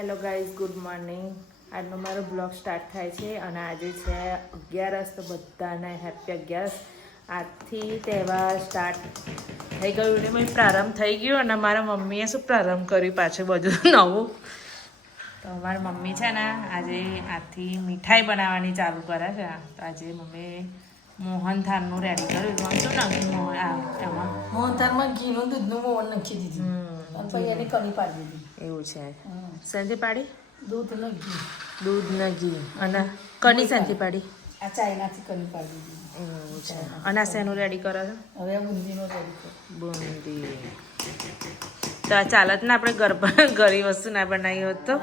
Hello guys good morning. આજનો મારો blog start થાય છે અને આજે છે અગિયારસ તો બધાને હેપી અગિયારસ. આજથી તહેવાર સ્ટાર્ટ થઈ ગયું ને મેં પ્રારંભ થઈ ગયો અને મારા મમ્મીએ શું પ્રારંભ કર્યું પાછું બધું નવું? તો મારી મમ્મી છે ને આજે આજથી મીઠાઈ બનાવવાની ચાલુ કરે છે. તો આજે મમ્મી મોહનથાળનું રેડી કર્યું હતું. નાખ્યું મોહન એમાં. મોહનથાળમાં ઘીનું દૂધનું મોહન નાખી દીધું. પછી એને કમી પાડી દીધી. એવું છે. સંધી પાડી? દૂધ ને ઘી. દૂધ ને ઘી. અને કની સંથી પાડી? આ ચાઇનાથી કણી પાડી દીધી. એવું છે. અને શેનું રેડી કરો છો? હવે બુંદીનો રેડી કરો. બુંદી. તો આ ચાલત ને આપણે ઘર ઘરી વસ્તુ ના બનાવી હોત તો?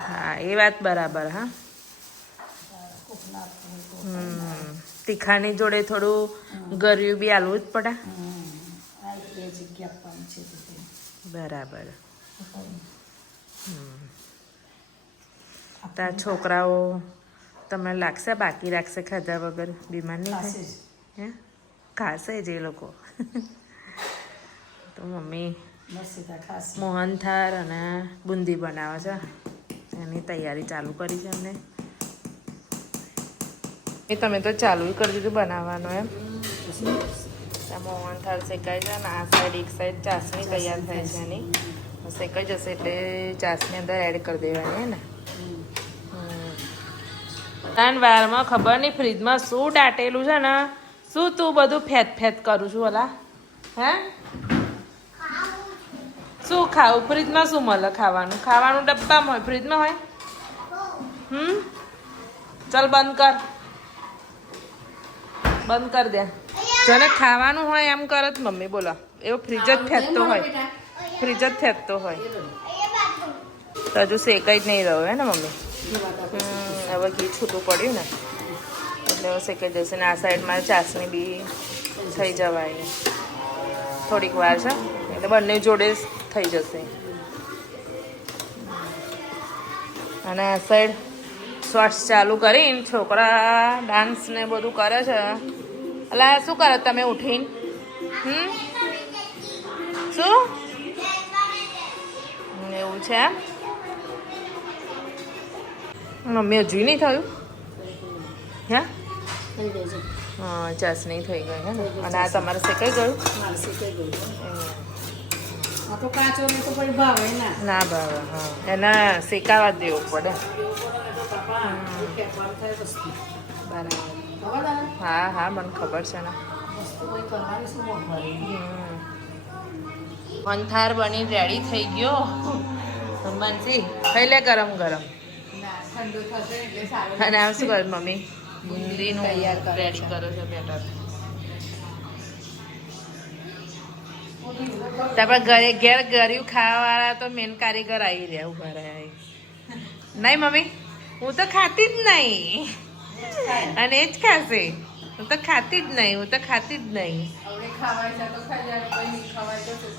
હા એ વાત બરાબર હા. તીખાની જોડે થોડું ગર્યું બી આલવું જ પડે હમ. આ એક બે જગ્યા આપવાની છે તો તે બરાબર. તા છોકરાઓ તમને લાગશે બાકી રાખશે ખાધા વગર? બીમાર નહીં થાય? હે? ખાશે જ એ લોકો. તો મમ્મી મોહનથાળ અને બુંદી બનાવે છે. એની તૈયારી ચાલુ કરી છે અમને એ તમે તો ચાલુ કરી દીધું બનાવવાનું એમ. આ મોહનથાળ શેકાય છે અને આ સાઈડ એક સાઈડ ચાસણી તૈયાર થાય છે એની. શેકાઈ જશે એટલે ચાસણી અંદર એડ કરી દેવાની હે ને? ત્રણ વારમાં ખબર નહીં ફ્રીજમાં શું દાટેલું છે ને? શું તું બધું ફેત ફેત કરું છું ઓલા? હે? શું ખાવું? ફ્રીજમાં શું મળે ખાવાનું? ખાવાનું ડબ્બામાં હોય ફ્રીજમાં હોય? હમ? ચલ બંધ કર. બંધ કર દે. જેને ખાવાનું હોય એમ કરે જ મમ્મી બોલો. એવો ફ્રીજ જ ફેંકતો હોય. ફ્રીજ જ ફેંકતો હોય. તો હજુ શેકાઈ જ નહીં રહ્યો હે ને મમ્મી? હવે ઘી છૂટું પડ્યું ને. એટલે એવો શેકાઈ જશે ને આ સાઈડમાં ચાસણી બી થઈ જવાય થોડીક વાર છે. એટલે બંને જોડે થઈ જશે. અને આ સાઈડ શ્વાસ ચાલુ કરીને છોકરા ડાન્સ ને બધું કરે છે. એટલે શું કરો તમે ઉઠીને? હમ? શું? એવું છે એમ? મમ્મી હજુ નહીં થયું. હે? હા ચાસણી થઈ ગઈ હે અને આ તમારે શેકાઈ ગયું? ને ભાવે, હા. એના શેકાવા દેવું પડે. બરાબર. હા હા મને ખબર છે ને. મંથાર બની રેડી થઈ ગયો. હનુમાનજી ખાઈ લે ગરમ ગરમ. અને આ શું કરે મમ્મી? બુંદીનું રેડી કરો છો. બેટર. તાપા ઘરે ઘેર ગર્યું ખાવાવાળા તો મેન કારીગર આવી રહ્યા ઊભા રહ્યા. નહીં મમ્મી હું તો ખાતી જ નહીં. અને એ જ ખાશે. હું તો ખાતી જ નહીં હું તો ખાતી જ નહીં.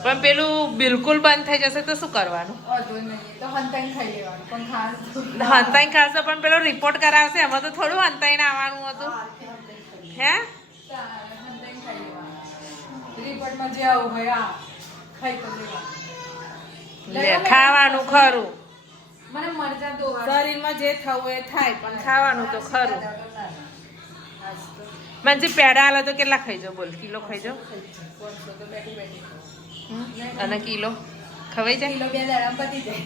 પણ પેલું બિલકુલ બંધ થઈ જશે તો શું કરવાનું? હંતાઈ ખાશે પણ પેલો રિપોર્ટ કરાવશે એમાં તો થોડું હંતાઈને આવવાનું હતું. હે ખાવાનું ખરું. મને મરચા તો શરીરમાં જે થવું એ થાય પણ ખાવાનું તો ખરું. મને પેડા આલે તો કેટલા ખાઈ જાવ બોલ કિલો ખાઈ જાવ અને કિલો? ખવાઈ જાય?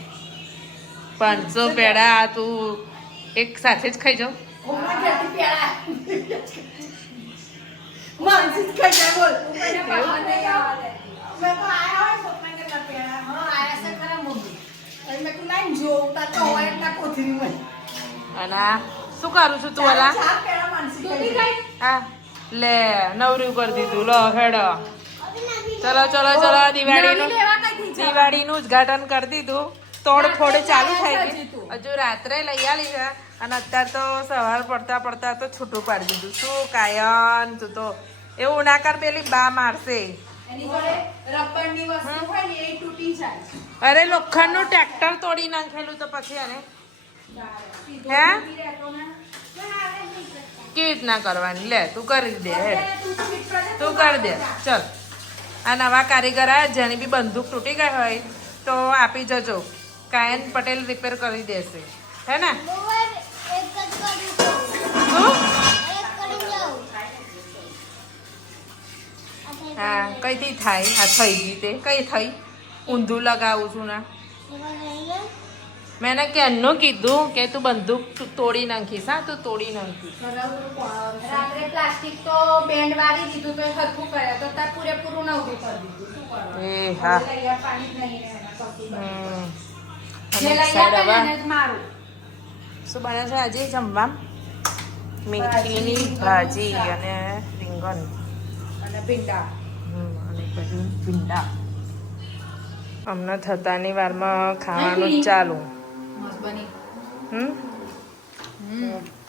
પાંચસો પેડા આ તું એક સાથે જ ખાઈ જાવ બોલ. અને શું કરું છું તું ઓલા? હા. લે નવરું કરી દીધું લો હેડો. ચલો ચલો ચલો દિવાળીનું દિવાળીનું ઉદઘાટન કરી દીધું. તોડફોડ ચાલુ થઈ રાત્રે ગઈ હજુ રાત્રે લઈ આવી છે. અને અત્યારે તો સવાર પડતા પડતા તો છૂટું પાડી દીધું. શું કાયન તું તો એવું ના કર પેલી બા મારશે. એની લોખંડ ને અરે ટ્રેક્ટર તોડી નાખેલું તો પછી એને. હે? કેવી રીતના કરવાની? લે તું કરી દે તું કરી દે. ચલ. આ નવા કારીગર આ જેની બી બંદૂક તૂટી ગઈ હોય તો આપી જજો. કાયન પટેલ રિપેર કરી દેશે. હે ને. શું હા. કઈથી થાય? આ થઈ ગઈ તે. કઈ થઈ? ઊંધું લગાવું છું ના. મેં એને એમનું કીધું કે તું બંદૂક તોડી નાખીશ હા તું તોડી નાખીશ. રાત્રે પ્લાસ્ટિક તો બેન્ડ વાળી દીધું તો હરખું તો તાર પૂરેપૂરું કરી દીધું. એ હા. શું બને છે આજે? જમવા? મેથીની ભાજી અને રીંગણ અને ભીંડા. અને પછી ભીંડા. હમણાં થતાની વારમાં ખાવાનું જ ચાલુ.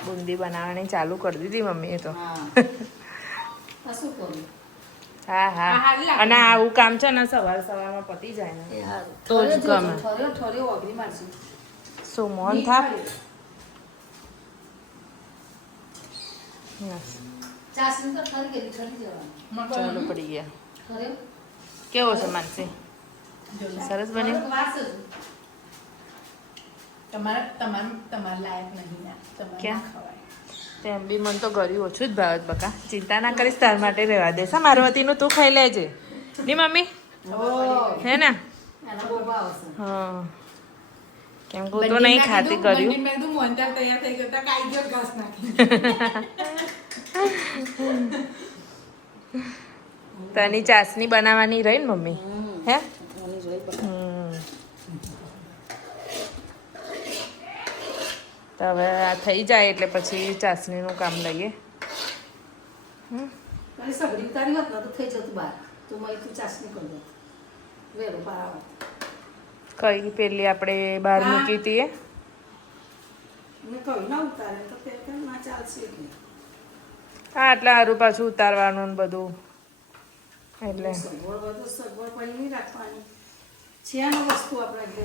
બુંદી બનાવવાની ચાલુ કરી દીધી મમ્મીએ તો. આ શું કરું હા હા. અને આવું કામ છે ને સવાર સવારમાં પતી જાય ને. તો જ ગમે. શું મોહન થાપ Yes. તો ઠરી ગયેલી ઠરી જવાનું ચાલો પડી ગયા કેવો છે માનસી? સરસ બન્યું? તમારા. તમારે તમારે તમારે લાયક નહીં ના. ક્યાં? ખવાય. તેમ બી મને તો ગર્યું ઓછું જ ભાવે બકા. ચિંતા ના કરીશ તાર માટે રહેવા દે. સા મારું વતીનું તું ખાઈ લેજે. ની મમ્મી. હે ને? હા. કેમ કે તો નહીં ખાતી કર્યું. તૈયાર થઈ ગયો તો કાઈ ઘાસ નાખી. તની ચાસણી બનાવવાની રહી ને મમ્મી? હે? તો હવે આ થઈ જાય એટલે પછી ચાસણીનું કામ લઈએ. સગડી ઉતારી હોત ને તો થઈ જતું બહાર. તું મય તું ચાસણી કરી વેરો પારાવત કઈ પેલી આપણે બહાર મૂકી હતી એ? ના ઉતારે તો તે ના ચાલશે નહીં હા એટલે હારું પાછું ઉતારવાનું ને બધું. એટલે.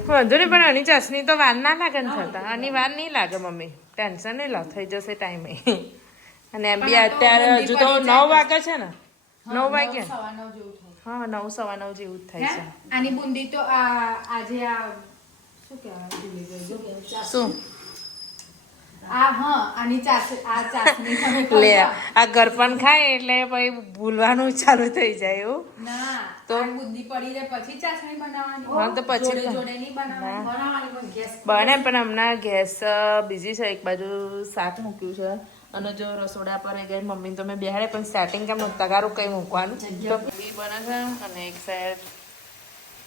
વાંધો નહીં પણ આની ચાસણી તો વાર ના લાગે ને થતા. આની વાર નહીં લાગે મમ્મી. ટેન્શન નહીં લો થઈ જશે ટાઈમે અને એમ બી અત્યારે હજુ તો નવ વાગે છે ને. નવ વાગે હા નવ સવા નવ જેવું જ થાય છે. આની બુંદી તો આજે આ શું કહેવાય? શું? લે આ ગરપણ ખાય એટલે પછી ભૂલવાનું ચાલુ થઈ જાય એવું. તો? બુદ્ધિ પડી રહે પછી ચાસણી બનાવવાની. હા, તો પછી જોડે નહીં બનાવવાની બને પણ હમણાં ગેસ બીજી છે એક બાજુ શાક મૂક્યું છે. અને જો રસોડા પર ગઈ મમ્મી તો મેં બેહાડે પણ સ્ટાર્ટિંગ કેમ તગારું કઈ મૂકવાનું? બુંદી બને છે અને એક સાઈડ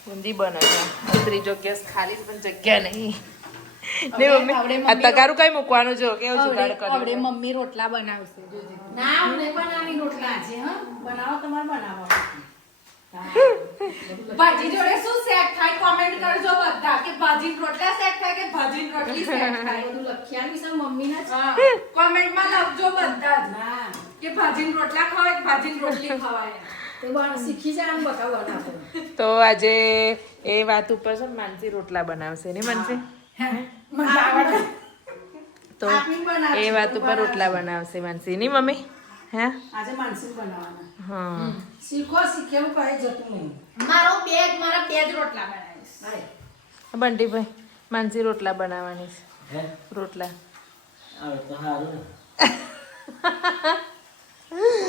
બુંદી બને છે. ત્રીજો ગેસ ખાલી પણ જગ્યા નહીં. ને મમ્મી. આ તગારું કઈ મૂકવાનું જો કેવું જુગાડ કર્યું મમ્મી રોટલા બનાવશે જોજે. ના હું નહીં બનાવી રોટલા છે હા. બનાવો તમારે બનાવો. ભાજી જોડે શું સેટ થાય? કોમેન્ટ કરજો બધા કે ભાજી રોટલા સેટ થાય કે ભાજી રોટલી સેટ થાય? બધું લખ્યાનું સર મમ્મી ના કોમેન્ટમાં લખજો બધા જ. કે ભાજી રોટલા ખવાય કે ભાજી રોટલી ખવાય? તો આજે એ વાત ઉપર છે માનસી રોટલા બનાવશે ને માનસી? તો એ વાત ઉપર રોટલા બનાવશે માનસી. ની મમ્મી? હે? આજે માનસી બનાવવાના. હા. શીખો શીખેલું કહે જતું નહીં. મારો બેગ મારા બેગ રોટલા બનાવીશ. બંટીભાઈ માનસી રોટલા બનાવવાની છે. હે? રોટલા. આવે તો સારું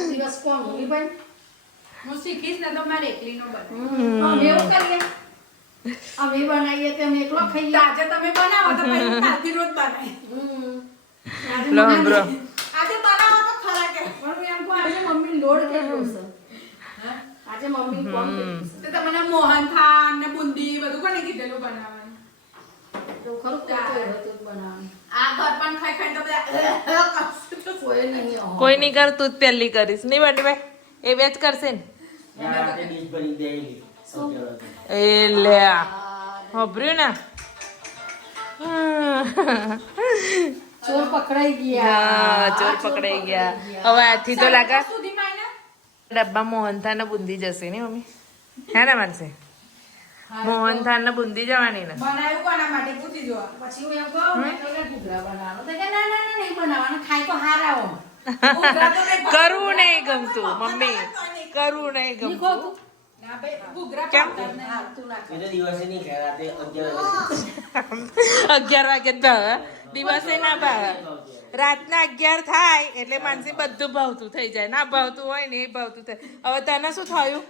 દિવસ કોણ? ભાઈ? હું શીખીશ ને તો મારે એકલી નો બને એવું કરીએ. અમે બનાવીએ તો અમે એકલો ખાઈએ આજે તમે બનાવો તો પછી કાલથી રોજ લો બ્રો આજે બનાવો તો ખરા કે. પણ એમ કો આજે મમ્મી લોડ કેટલો છે. આજે મમ્મી કોમ તો તમને મોહનથાળ ને બુંદી બધું કોને કીધેલું બનાવવાનું? તો ખરું તો બનાવવાનું. આ ઘર પણ ખાઈ ખાઈ તો બધા કોઈ નહીં કોઈ નહીં કર તું જ પહેલી કરીશ. નહીં બંટીભાઈ એ વેચ જ કરશે ને? આ. રાતે બીજ ભરી દેલી. સૌથી અલગ. એ લે હોભર્યું ને. ચોર પકડાઈ ગયા. હા ચોર પકડાઈ ગયા. હવે આથી તો લાગે ડબ્બા મોહનથાળ ને બુંદી જશે ને મમ્મી? હે ને માનસે? મોહનથાળ ને બુંદી જવાની ને. બનાવ્યું કોના માટે? પૂછી જો પછી હું એમ કહું મેં ઘૂઘરા બનાવો તો કે ના ના ના નહીં બનાવવાના. ખાય તો હારા કરવું નહીં ગમતું મમ્મી કરવું નહીં. ગમતું. અગિયાર વાગે. ભાવે દિવસે ના ભાવે રાતના અગિયાર થાય એટલે માનસી બધું ભાવતું થઈ જાય. ના ભાવતું હોય ને એ ભાવતું થાય. હવે તને શું થયું?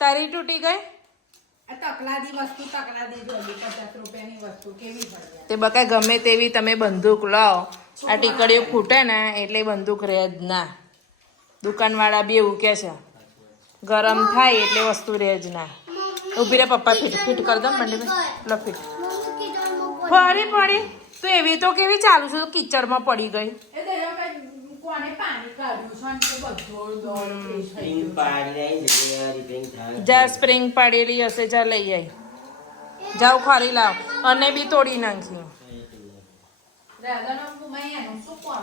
તારી તૂટી ગઈ? આ તકલાદી વસ્તુ તકલાદી જોઈ પચાસ રૂપિયાની વસ્તુ કેવી પડે તે બકા ગમે તેવી તમે બંદૂક લો આ ટીકડીઓ ફૂટે ને એટલે બંદૂક રહે જ ના. દુકાનવાળા બી એવું કે છે. ગરમ થાય એટલે વસ્તુ રહે જ ના. ઊભી રે પપ્પા ફિટ ફીટ કરી દો મંડી લો ફિટ. ફરી પડી તું એવી તો કેવી ચાલુ છે? કિચડમાં પડી ગઈ. જા સ્પ્રિંગ પાડેલી હશે જા લઈ આવી જાઓ ખરી લાવ. અને બી તોડી નાખી. કુમાઈ શું કોમ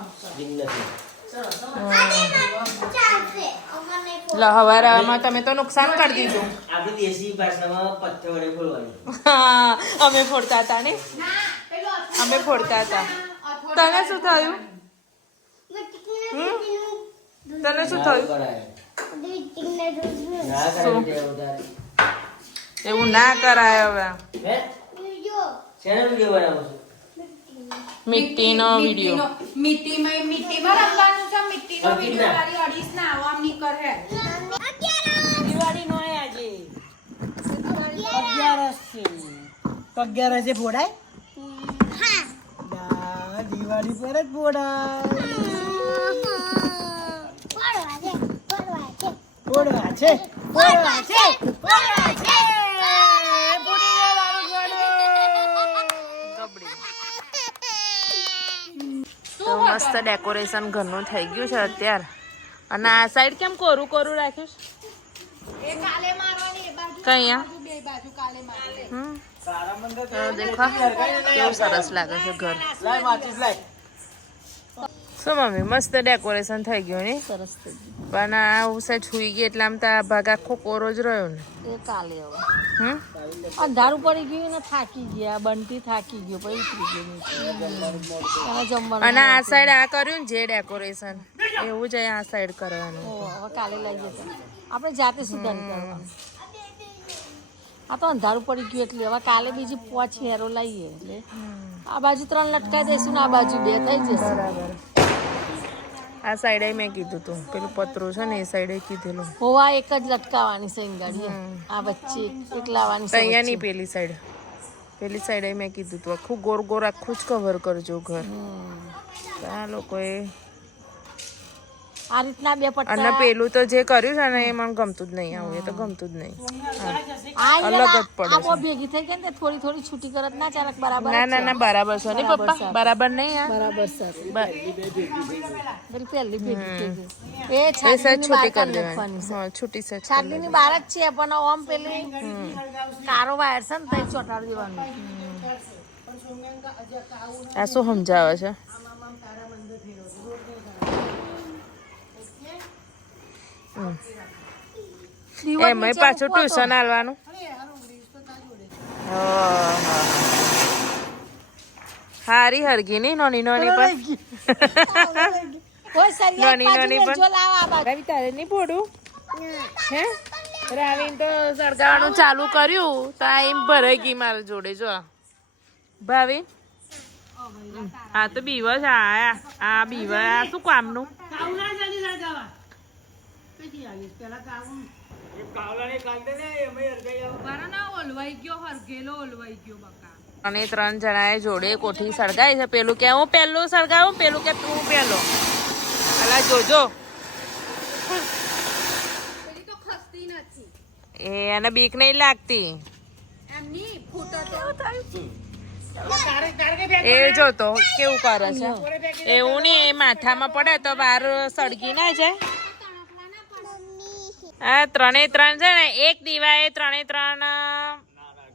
છે સ્પ્રિંગ નથી ચાલશે અમારે લ હવારમાં તમે તો નુકસાન કરી દીધું. આપણી દેશી ભાષામાં પથ્થર વડે હા, અમે ફોડતા હતા ને? ના પેલો અથાણું અમે ફોડતા હતા. તને શું થયું? તને શું થયું. એવું ના કરાય હવે. મિટ્ટીનો વીડિયો મિટ્ટીમાં મિટ્ટીમાં રમવાનું છે મિટ્ટીનો વીડિયો ના. વાળી અડીસ ના આવામ હે આજે. અગિયારસ છે. તો અગિયારસે ફોડાય દિવાળી પર જ ફોડાય ફોડવા છે ફોડવા છે. તો મસ્ત ડેકોરેશન ઘરનું થઈ ગયું છે અત્યારે. અને આ સાઈડ કેમ કોરું કોરું રાખ્યું છે એ કાલે મારવાની એ બાજુ કઈ દેખો કેવું સરસ લાગે છે ઘર લાય માચીસ લાય શું મમ્મી મસ્ત ડેકોરેશન થઈ ગયું ને? સરસ થઈ પણ આ ઉસે છુઈ ગઈ એટલે આમ તો આ ભાગ આખો કોરો જ રહ્યો ને. એ કાલે હવે. હમ? અંધારું પડી ગયું ને થાકી ગયા બંટી થાકી ગયો પછી ઉતરી ગયો અને આ સાઈડ આ કર્યું ને જે ડેકોરેશન એવું જ આ સાઈડ કરવાનું. હવે કાલે લઈ જશે આપણે જાતે સુધાર કરવાનું. આ તો અંધારું પડી ગયું એટલે હવે કાલે બીજી પોચ હેરો લઈએ એટલે. આ બાજુ ત્રણ લટકાઈ દઈશું ને આ બાજુ બે થઈ જશે. બરાબર. આ સાઈડે મેં કીધું તું. પેલું પતરું છે ને એ સાઈડે કીધેલું. હોવા એક જ લટકાવાની છે ગાડી આ વચ્ચે એક- લાવવાની છે અહીંયા વચ્ચે. નહીં પેલી સાઈડ પેલી સાઈડે મેં કીધું તું. આખું ગોર ગોર આખું જ કવર કરજો ઘર. આ લોકોએ આ રીતના બે અને પેલું તો જે કર્યું છે ને એ મને ગમતું જ નહીં આવું એ તો ગમતું જ નહીં. આ અલગ જ પડે આ બહુ ભેગી થઈ ગઈ ને થોડી થોડી છૂટી કરત ના ચાલક બરાબર ના ના ના બરાબર છે. ને પપ્પા બરાબર નહીં આ બરાબર સર પહેલી ભેગી થઈ એ છૂટી કરી દેવાની. હા છૂટી છે કરી છાટલીની બહાર જ છે પણ ઓમ પેલી કારો વાયર છે ને તઈ ચોટાડી દેવાનું. આ શું સમજાવે છે? એમાં પાછું ટ્યુશન આલવાનું હારી હરગી નહીં નોની નોની પણ. નોની નોની નાની નાની પણ. લાવો આ બાજુ. રવિ તારે નહીં પોડું? હે? રાવીન તો સળગાવાનું ચાલુ કર્યું. તો આ એમ ભરાઈ ગઈ મારા જોડે જો ભાવી હા તો બીવા છે આ આ બીવા આ શું કામનું? અને ત્રણ જણાએ જોડે કોઠી સળગાઈ છે. પેલું કે હું પેલું સળગાવું પેલું કે તું પેલો અલા જોજો. પેલી તો ખસતી નથી. એ એને બીક નહીં લાગતી. એમની ફૂટો તો. એ જોતો કેવું કરે છે? એવું નહીં એ માથામાં પડે તો બહાર સળગી ના જાય. આ ત્રણે ત્રણ છે ને એક દીવાએ ત્રણે ત્રણ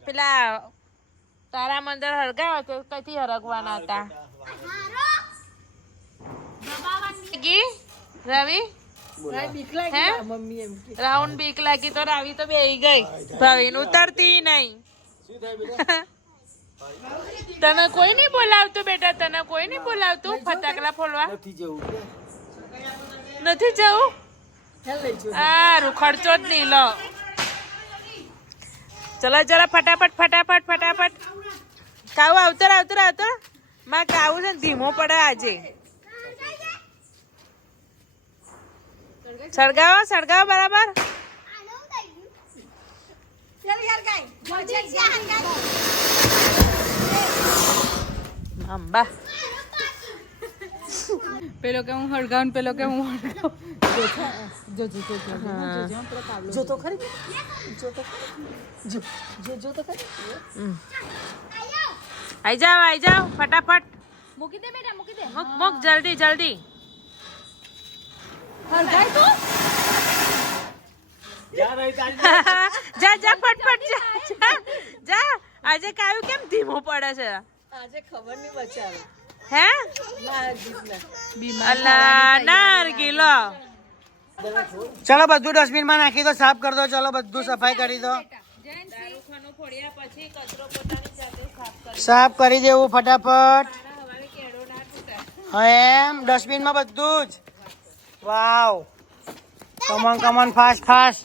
પેલા તારા મંદિર હરગાવા તો કઈથી હરગવાના હતા? રવિ? રાઉન્ડ બીક લાગી તો રાવી તો બેહી ગઈ. ભાવિન ઉતરતી નહીં. તને કોઈ નહીં બોલાવતું બેટા તને કોઈ નહીં બોલાવતું? ફટાકડા ફોડવા? નથી જવું. નથી જવું? સારું, ખર્ચો જ નહીં, લો. ચલો ચલો, ફટાફટ ફટાફટ ફટાફટ. કાવું આવતો આવતો આવતો માં કાવું છે ને, ધીમો પડે આજે. સળગાવો સળગાવો, બરાબર. અંબા. પેલો કે હું હળગાઉં પેલો કે હું જો તો ખરી. જો તો ખરી. જો જો જો તો ખરી. આઈ જાઓ આઈ જાઓ ફટાફટ. મૂકી દે બેટા મૂકી દે. મુક મુક જલ્દી જલ્દી. હળગાય તું. જા જા. ફટફટ જા જા જા. આજે કાયું કેમ ધીમો પડે છે? આજે ખબર નહીં બચાવે. હે? અલ્લા નારગીલો ચલો બધું ડસ્ટબિનમાં નાખી દો, સાફ કરી દો, ચલો બધું સફાઈ કરી દો. સાફ કરી દેવું ફટાફટ. એમ ડસ્ટબિનમાં બધું જ. Wow. Come on come on, fast fast.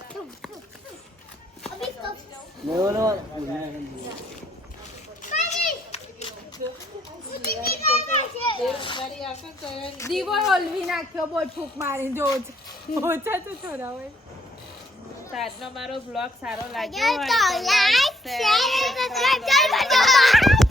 દીવો ઓલવી નાખ્યો બહુ ફૂક મારી જો ઓછા તો થોડા હોય. આજનો મારો બ્લોગ સારો લાગ્યો હોય તો લાઈક શેર અને સબસ્ક્રાઇબ subscribe,